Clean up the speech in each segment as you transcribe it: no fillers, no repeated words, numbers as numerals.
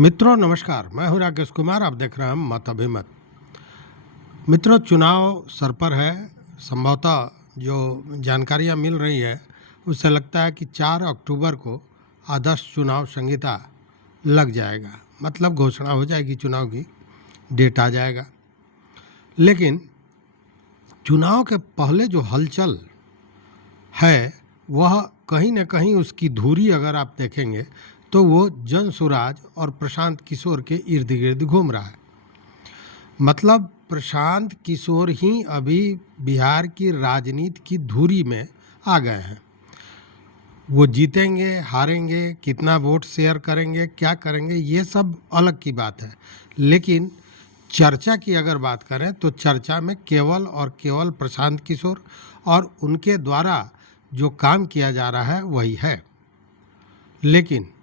मित्रों नमस्कार, मैं हूं राकेश कुमार। आप देख रहे हैं मत अभिमत। मित्रों, चुनाव सर पर है। संभवतः जो जानकारियां मिल रही है उससे लगता है कि 4 अक्टूबर को आदर्श चुनाव संहिता लग जाएगा, मतलब घोषणा हो जाएगी, चुनाव की डेट आ जाएगा। लेकिन चुनाव के पहले जो हलचल है वह कहीं न कहीं उसकी धुरी अगर आप देखेंगे तो वो जनसुराज और प्रशांत किशोर के इर्द गिर्द घूम रहा है। मतलब प्रशांत किशोर ही अभी बिहार की राजनीति की धुरी में आ गए हैं। वो जीतेंगे, हारेंगे, कितना वोट शेयर करेंगे, क्या करेंगे, ये सब अलग की बात है। लेकिन चर्चा की अगर बात करें तो चर्चा में केवल और केवल प्रशांत किशोर और उनके द्वारा जो काम किया जा रहा है वही है। लेकिन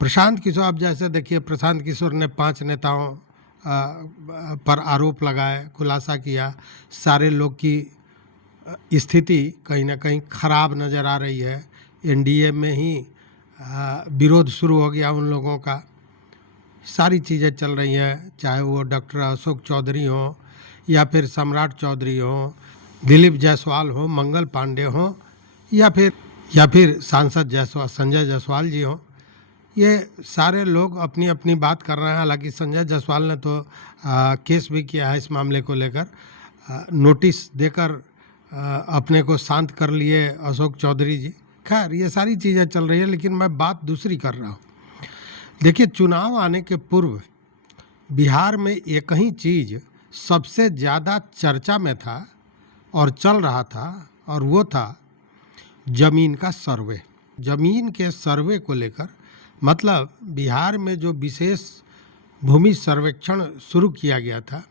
प्रशांत किशोर, आप जैसे देखिए, प्रशांत किशोर ने 5 नेताओं पर आरोप लगाए, खुलासा किया। सारे लोग की स्थिति कहीं ना कहीं खराब नज़र आ रही है। एनडीए में ही विरोध शुरू हो गया उन लोगों का। सारी चीज़ें चल रही हैं, चाहे वो डॉक्टर अशोक चौधरी हो या फिर सम्राट चौधरी हो, दिलीप जायसवाल हो, मंगल पांडे हो या फिर सांसद जायसवाल संजय जायसवाल जी हो। ये सारे लोग अपनी अपनी बात कर रहे हैं। हालांकि संजय जायसवाल ने तो केस भी किया है इस मामले को लेकर, नोटिस देकर अपने को शांत कर लिए अशोक चौधरी जी। खैर, ये सारी चीज़ें चल रही है, लेकिन मैं बात दूसरी कर रहा हूँ। देखिए, चुनाव आने के पूर्व बिहार में एक ही चीज़ सबसे ज़्यादा चर्चा में था और चल रहा था, और वो था जमीन का सर्वे। जमीन के सर्वे को लेकर, मतलब बिहार में जो विशेष भूमि सर्वेक्षण शुरू किया गया था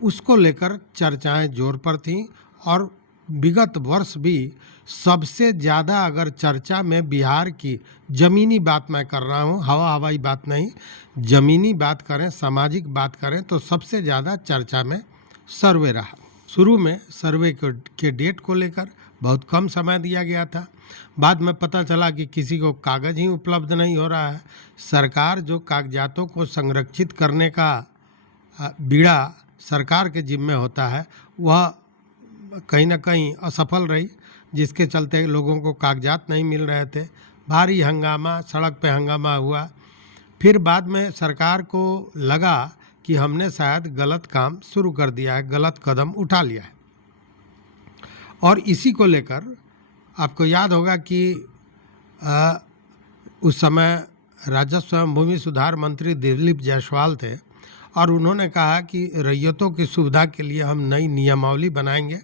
उसको लेकर चर्चाएं जोर पर थीं। और विगत वर्ष भी सबसे ज़्यादा अगर चर्चा में बिहार की ज़मीनी बात मैं कर रहा हूँ, हवाई बात नहीं, ज़मीनी बात करें, सामाजिक बात करें, तो सबसे ज़्यादा चर्चा में सर्वे रहा। शुरू में सर्वे के डेट को लेकर बहुत कम समय दिया गया था। बाद में पता चला कि किसी को कागज़ ही उपलब्ध नहीं हो रहा है। सरकार जो कागजातों को संरक्षित करने का बीड़ा सरकार के जिम्मे होता है, वह कहीं ना कहीं असफल रही, जिसके चलते लोगों को कागजात नहीं मिल रहे थे। भारी हंगामा, सड़क पे हंगामा हुआ। फिर बाद में सरकार को लगा कि हमने शायद गलत काम शुरू कर दिया है, गलत कदम उठा लिया है। और इसी को लेकर आपको याद होगा कि उस समय राजस्व एवं भूमि सुधार मंत्री दिलीप जायसवाल थे, और उन्होंने कहा कि रैयतों की सुविधा के लिए हम नई नियमावली बनाएंगे।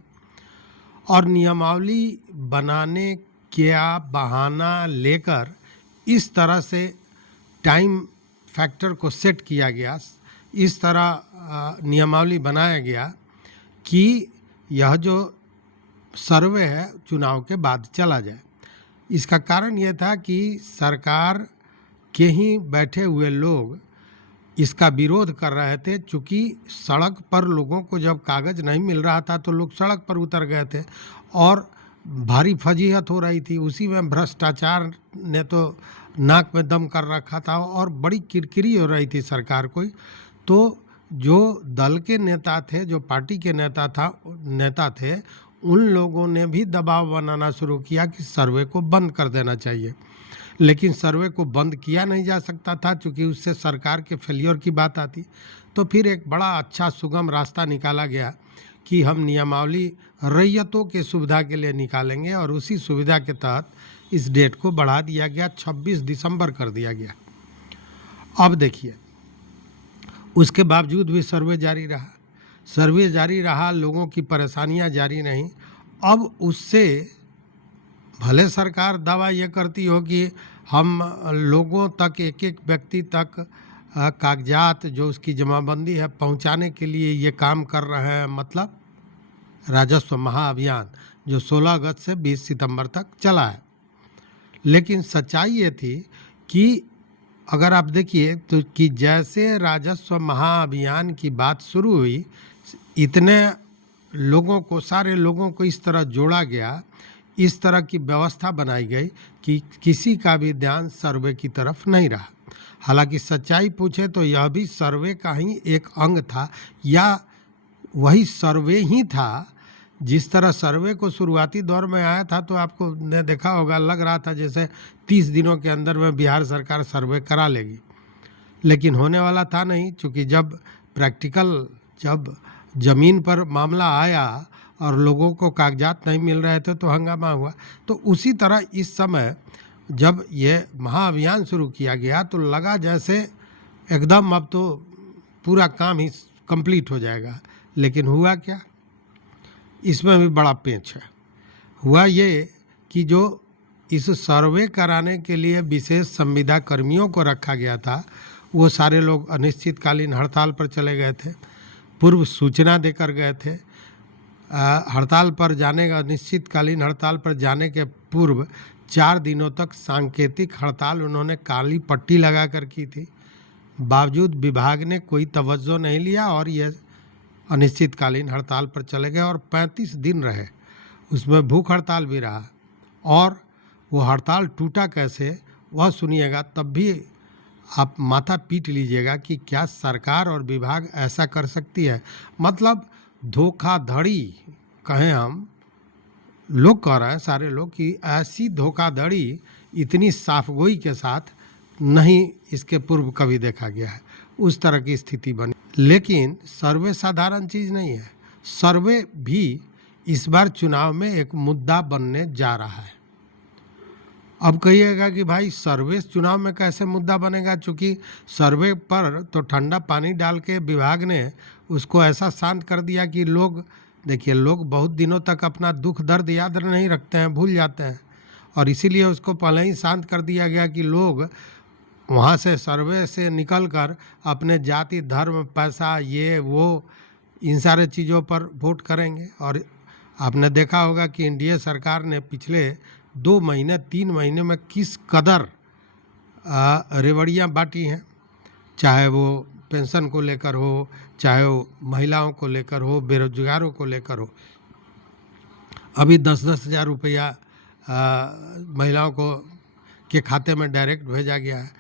और नियमावली बनाने का बहाना लेकर इस तरह से टाइम फैक्टर को सेट किया गया, इस तरह नियमावली बनाया गया कि यह जो सर्वे है चुनाव के बाद चला जाए। इसका कारण यह था कि सरकार के ही बैठे हुए लोग इसका विरोध कर रहे थे। चूँकि सड़क पर लोगों को जब कागज़ नहीं मिल रहा था तो लोग सड़क पर उतर गए थे और भारी फजीहत हो रही थी। उसी में भ्रष्टाचार ने तो नाक में दम कर रखा था और बड़ी किरकिरी हो रही थी सरकार को। तो जो दल के नेता थे, जो पार्टी के नेता थे, उन लोगों ने भी दबाव बनाना शुरू किया कि सर्वे को बंद कर देना चाहिए। लेकिन सर्वे को बंद किया नहीं जा सकता था, क्योंकि उससे सरकार के फेलियर की बात आती। तो फिर एक बड़ा अच्छा सुगम रास्ता निकाला गया कि हम नियमावली रैयतों के सुविधा के लिए निकालेंगे, और उसी सुविधा के तहत इस डेट को बढ़ा दिया गया, 26 दिसंबर कर दिया गया। अब देखिए, उसके बावजूद भी सर्वे जारी रहा, लोगों की परेशानियां जारी नहीं। अब उससे भले सरकार दावा ये करती हो कि हम लोगों तक, एक एक व्यक्ति तक कागजात जो उसकी जमाबंदी है पहुंचाने के लिए ये काम कर रहे हैं, मतलब राजस्व महाअभियान जो 16 अगस्त से 20 सितंबर तक चला है। लेकिन सच्चाई ये थी कि अगर आप देखिए तो कि जैसे राजस्व महाअभियान की बात शुरू हुई, इतने लोगों को, सारे लोगों को इस तरह जोड़ा गया, इस तरह की व्यवस्था बनाई गई कि किसी का भी ध्यान सर्वे की तरफ नहीं रहा। हालांकि सच्चाई पूछे तो यह भी सर्वे का ही एक अंग था, या वही सर्वे ही था। जिस तरह सर्वे को शुरुआती दौर में आया था तो आपको ने देखा होगा, लग रहा था जैसे 30 दिनों के अंदर में बिहार सरकार सर्वे करा लेगी, लेकिन होने वाला था नहीं। चूँकि जब प्रैक्टिकल, जब ज़मीन पर मामला आया और लोगों को कागजात नहीं मिल रहे थे तो हंगामा हुआ। तो उसी तरह इस समय जब ये महाअभियान शुरू किया गया तो लगा जैसे एकदम अब तो पूरा काम ही कंप्लीट हो जाएगा, लेकिन हुआ क्या? इसमें भी बड़ा पेच है। हुआ ये कि जो इस सर्वे कराने के लिए विशेष संविदा कर्मियों को रखा गया था, वो सारे लोग अनिश्चितकालीन हड़ताल पर चले गए थे, पूर्व सूचना देकर गए थे। हड़ताल पर जाने का, अनिश्चितकालीन हड़ताल पर जाने के पूर्व 4 दिनों तक सांकेतिक हड़ताल उन्होंने काली पट्टी लगाकर की थी। बावजूद विभाग ने कोई तवज्जो नहीं लिया और ये अनिश्चितकालीन हड़ताल पर चले गए और 35 दिन रहे। उसमें भूख हड़ताल भी रहा, और वो हड़ताल टूटा कैसे वह सुनिएगा, तब भी आप माथा पीट लीजिएगा कि क्या सरकार और विभाग ऐसा कर सकती है। मतलब धोखाधड़ी कहें हम, लोग कह रहे हैं सारे लोग कि ऐसी धोखाधड़ी इतनी साफगोई के साथ नहीं इसके पूर्व कभी देखा गया है। उस तरह की स्थिति बनी। लेकिन सर्वे साधारण चीज़ नहीं है। सर्वे भी इस बार चुनाव में एक मुद्दा बनने जा रहा है। अब कहिएगा कि भाई सर्वे चुनाव में कैसे मुद्दा बनेगा, चूँकि सर्वे पर तो ठंडा पानी डाल के विभाग ने उसको ऐसा शांत कर दिया कि लोग, देखिए, लोग बहुत दिनों तक अपना दुख दर्द याद नहीं रखते हैं, भूल जाते हैं, और इसीलिए उसको पहले ही शांत कर दिया गया कि लोग वहाँ से सर्वे से निकलकर अपने जाति, धर्म, पैसा, ये वो, इन सारे चीज़ों पर वोट करेंगे। और आपने देखा होगा कि एनडीए सरकार ने पिछले 2 महीने 3 महीने में किस कदर रेवड़ियाँ बांटी हैं, चाहे वो पेंशन को लेकर हो, चाहे वो महिलाओं को लेकर हो, बेरोजगारों को लेकर हो। अभी 10-10 हज़ार रुपया महिलाओं को के खाते में डायरेक्ट भेजा गया है।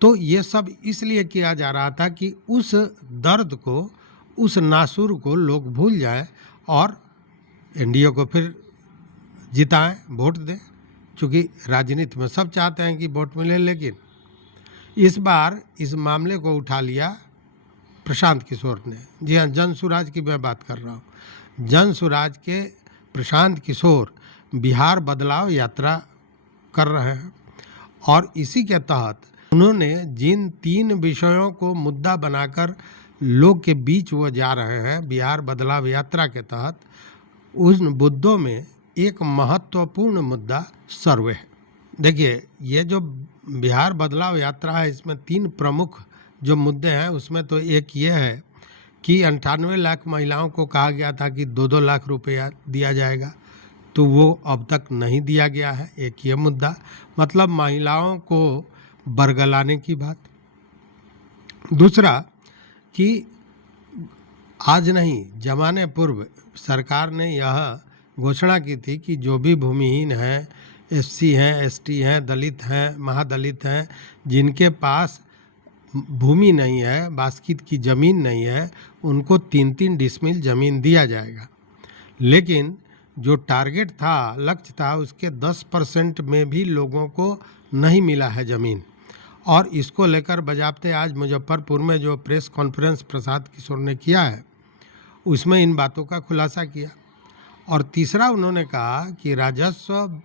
तो ये सब इसलिए किया जा रहा था कि उस दर्द को, उस नासुर को लोग भूल जाएं और एनडीए को फिर जिताएं, वोट दें। चूँकि राजनीति में सब चाहते हैं कि वोट मिले, लेकिन इस बार इस मामले को उठा लिया प्रशांत किशोर ने। जी हाँ, जन सुराज की मैं बात कर रहा हूँ। जन सुराज के प्रशांत किशोर बिहार बदलाव यात्रा कर रहे हैं, और इसी के तहत उन्होंने जिन 3 विषयों को मुद्दा बनाकर लोग के बीच वो जा रहे हैं बिहार बदलाव यात्रा के तहत, उन मुद्दों में एक महत्वपूर्ण मुद्दा सर्वे है। देखिए, ये जो बिहार बदलाव यात्रा है, इसमें 3 प्रमुख जो मुद्दे हैं, उसमें तो एक ये है कि 98 लाख महिलाओं को कहा गया था कि 2-2 लाख रुपया दिया जाएगा, तो वो अब तक नहीं दिया गया है। एक ये मुद्दा, मतलब महिलाओं को बरगलाने की बात। दूसरा कि आज नहीं, जमाने पूर्व सरकार ने यह घोषणा की थी कि जो भी भूमिहीन हैं, एससी हैं, एसटी हैं, दलित हैं, महादलित हैं, जिनके पास भूमि नहीं है, बास्कित की ज़मीन नहीं है, उनको 3-3 डिसमिल ज़मीन दिया जाएगा। लेकिन जो टारगेट था, लक्ष्य था, उसके 10% में भी लोगों को नहीं मिला है ज़मीन। और इसको लेकर बजाबते आज मुजफ्फरपुर में जो प्रेस कॉन्फ्रेंस प्रशांत किशोर ने किया है, उसमें इन बातों का खुलासा किया। और तीसरा, उन्होंने कहा कि राजस्व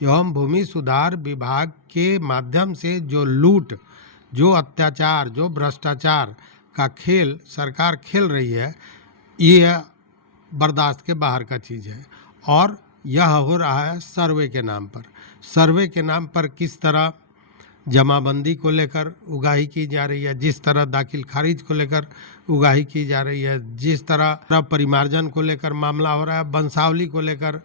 एवं भूमि सुधार विभाग के माध्यम से जो लूट, जो अत्याचार, जो भ्रष्टाचार का खेल सरकार खेल रही है, ये बर्दाश्त के बाहर का चीज़ है। और यह हो रहा है सर्वे के नाम पर। सर्वे के नाम पर किस तरह जमाबंदी को लेकर उगाही की जा रही है, जिस तरह दाखिल खारिज को लेकर उगाही की जा रही है, जिस तरह परिमार्जन को लेकर मामला हो रहा है, वंशावली को लेकर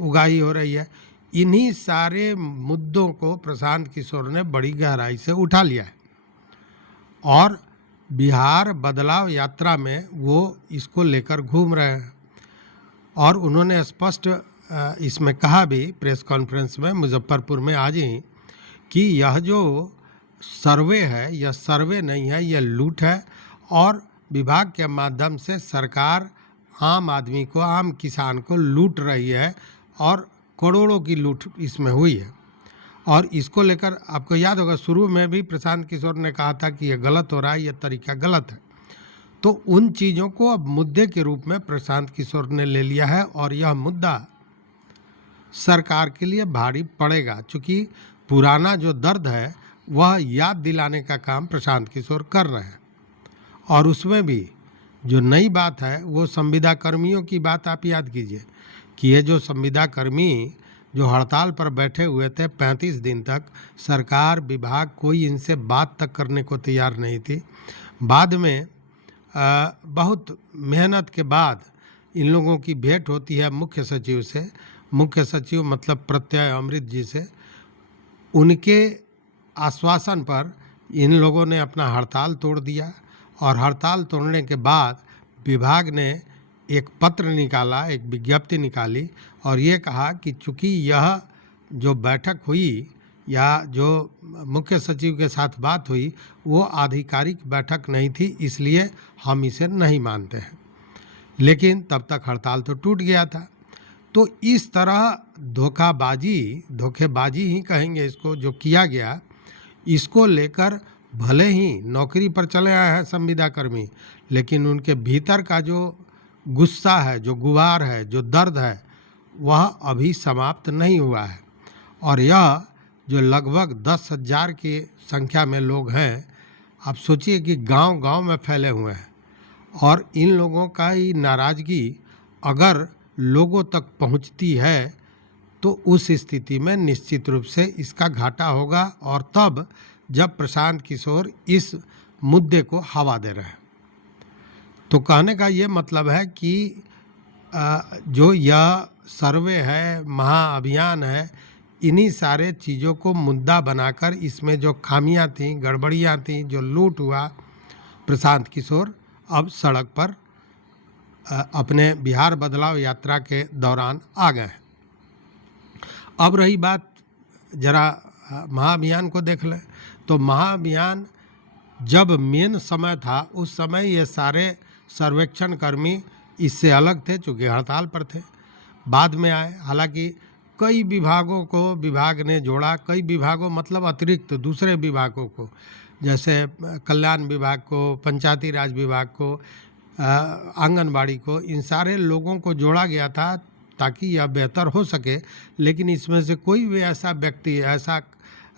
उगाही हो रही है, इन्हीं सारे मुद्दों को प्रशांत किशोर ने बड़ी गहराई से उठा लिया है। और बिहार बदलाव यात्रा में वो इसको लेकर घूम रहे हैं। और उन्होंने स्पष्ट इसमें कहा भी प्रेस कॉन्फ्रेंस में मुजफ्फरपुर में आज ही कि यह जो सर्वे है, यह सर्वे नहीं है, यह लूट है। और विभाग के माध्यम से सरकार आम आदमी को, आम किसान को लूट रही है और करोड़ों की लूट इसमें हुई है। और इसको लेकर आपको याद होगा शुरू में भी प्रशांत किशोर ने कहा था कि यह गलत हो रहा है, यह तरीका गलत है। तो उन चीज़ों को अब मुद्दे के रूप में प्रशांत किशोर ने ले लिया है और यह मुद्दा सरकार के लिए भारी पड़ेगा, क्योंकि पुराना जो दर्द है वह याद दिलाने का काम प्रशांत किशोर कर रहे हैं। और उसमें भी जो नई बात है वो संविदा कर्मियों की बात आप याद कीजिए कि ये जो संविदा कर्मी जो हड़ताल पर बैठे हुए थे 35 दिन तक, सरकार विभाग कोई इनसे बात तक करने को तैयार नहीं थी। बाद में बहुत मेहनत के बाद इन लोगों की भेंट होती है मुख्य सचिव से। मुख्य सचिव मतलब प्रत्यय अमृत जी से। उनके आश्वासन पर इन लोगों ने अपना हड़ताल तोड़ दिया और हड़ताल तोड़ने के बाद विभाग ने एक पत्र निकाला, एक विज्ञप्ति निकाली और ये कहा कि चूँकि यह जो बैठक हुई या जो मुख्य सचिव के साथ बात हुई वो आधिकारिक बैठक नहीं थी, इसलिए हम इसे नहीं मानते हैं। लेकिन तब तक हड़ताल तो टूट गया था। तो इस तरह धोखेबाजी ही कहेंगे इसको, जो किया गया, इसको लेकर भले ही नौकरी पर चले आए हैं संविदा कर्मी, लेकिन उनके भीतर का जो गुस्सा है, जो गुबार है, जो दर्द है, वह अभी समाप्त नहीं हुआ है। और यह जो लगभग 10,000 की संख्या में लोग हैं, आप सोचिए कि गांव-गांव में फैले हुए हैं और इन लोगों का ही नाराज़गी अगर लोगों तक पहुंचती है तो उस स्थिति में निश्चित रूप से इसका घाटा होगा। और तब जब प्रशांत किशोर इस मुद्दे को हवा दे रहे हैं, तो कहने का ये मतलब है कि जो यह सर्वे है, महाअभियान है, इन्हीं सारे चीज़ों को मुद्दा बनाकर इसमें जो खामियां थीं, गड़बड़ियां थीं, जो लूट हुआ, प्रशांत किशोर अब सड़क पर अपने बिहार बदलाव यात्रा के दौरान आ गए हैं। अब रही बात, जरा महाअभियान को देख लें तो महाअभियान जब मेन समय था उस समय ये सारे सर्वेक्षण कर्मी इससे अलग थे, चूँकि हड़ताल पर थे। बाद में आए, हालांकि कई विभागों को विभाग ने जोड़ा, कई विभागों मतलब अतिरिक्त दूसरे विभागों को, जैसे कल्याण विभाग को, पंचायती राज विभाग को, आंगनबाड़ी को, इन सारे लोगों को जोड़ा गया था ताकि यह बेहतर हो सके। लेकिन इसमें से कोई भी ऐसा व्यक्ति, ऐसा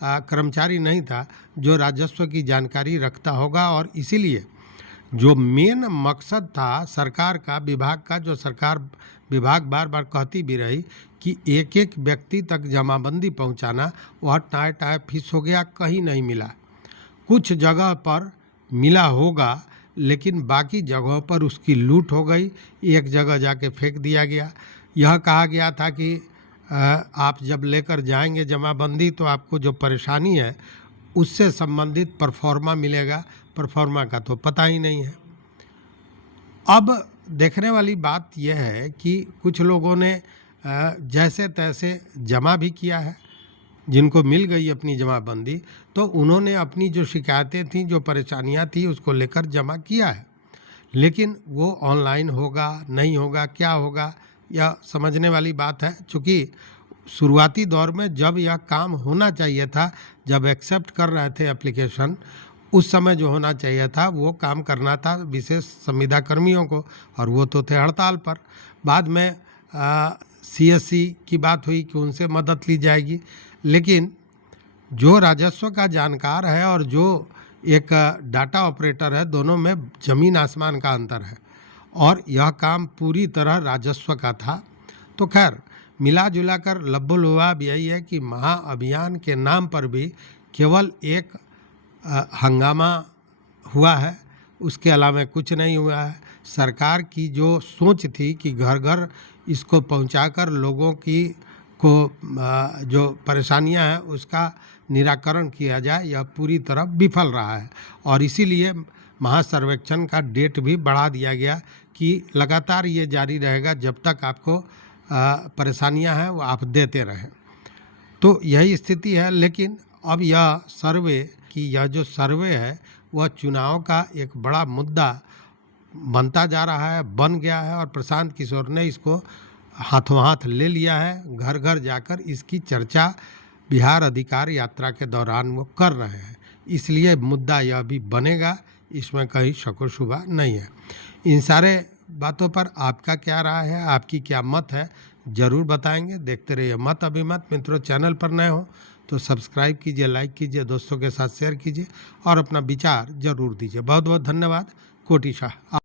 कर्मचारी नहीं था जो राजस्व की जानकारी रखता होगा। और इसीलिए जो मेन मकसद था सरकार का, विभाग का, जो सरकार विभाग बार बार कहती भी रही कि एक एक व्यक्ति तक जमाबंदी पहुंचाना, वह टाय टाय फिस हो गया, कहीं नहीं मिला। कुछ जगह पर मिला होगा लेकिन बाकी जगहों पर उसकी लूट हो गई, एक जगह जाके फेंक दिया गया। यह कहा गया था कि आप जब लेकर जाएंगे जमाबंदी तो आपको जो परेशानी है उससे संबंधित परफॉर्मा मिलेगा, परफॉर्मा का तो पता ही नहीं है। अब देखने वाली बात यह है कि कुछ लोगों ने जैसे तैसे जमा भी किया है, जिनको मिल गई अपनी जमाबंदी, तो उन्होंने अपनी जो शिकायतें थीं, जो परेशानियां थी, उसको लेकर जमा किया है। लेकिन वो ऑनलाइन होगा, नहीं होगा, क्या होगा, यह समझने वाली बात है। चूँकि शुरुआती दौर में जब यह काम होना चाहिए था, जब एक्सेप्ट कर रहे थे एप्लीकेशन, उस समय जो होना चाहिए था वो काम करना था विशेष संविदा कर्मियों को, और वो तो थे हड़ताल पर। बाद में CSC की बात हुई कि उनसे मदद ली जाएगी, लेकिन जो राजस्व का जानकार है और जो एक डाटा ऑपरेटर है, दोनों में ज़मीन आसमान का अंतर है। और यह काम पूरी तरह राजस्व का था। तो खैर मिला जुला कर लब्बुल-लुआब यही है कि महाअभियान के नाम पर भी केवल एक हंगामा हुआ है, उसके अलावा कुछ नहीं हुआ है। सरकार की जो सोच थी कि घर घर इसको पहुंचाकर लोगों की को जो परेशानियां हैं उसका निराकरण किया जाए, यह पूरी तरह विफल रहा है। और इसीलिए महासर्वेक्षण का डेट भी बढ़ा दिया गया कि लगातार ये जारी रहेगा जब तक आपको परेशानियां हैं वो आप देते रहें। तो यही स्थिति है। लेकिन अब यह जो सर्वे है वह चुनाव का एक बड़ा मुद्दा बनता जा रहा है, बन गया है और प्रशांत किशोर ने इसको हाथों हाथ ले लिया है। घर घर जाकर इसकी चर्चा बिहार अधिकार यात्रा के दौरान वो कर रहे हैं, इसलिए मुद्दा यह भी बनेगा, इसमें कहीं शक व शुबा नहीं है। इन सारे बातों पर आपका क्या राय है, आपकी क्या मत है, ज़रूर बताएंगे। देखते रहिए मत अभिमत। मित्रों, चैनल पर नए हो तो सब्सक्राइब कीजिए, लाइक कीजिए, दोस्तों के साथ शेयर कीजिए और अपना विचार ज़रूर दीजिए। बहुत बहुत धन्यवाद। कोटि शाह।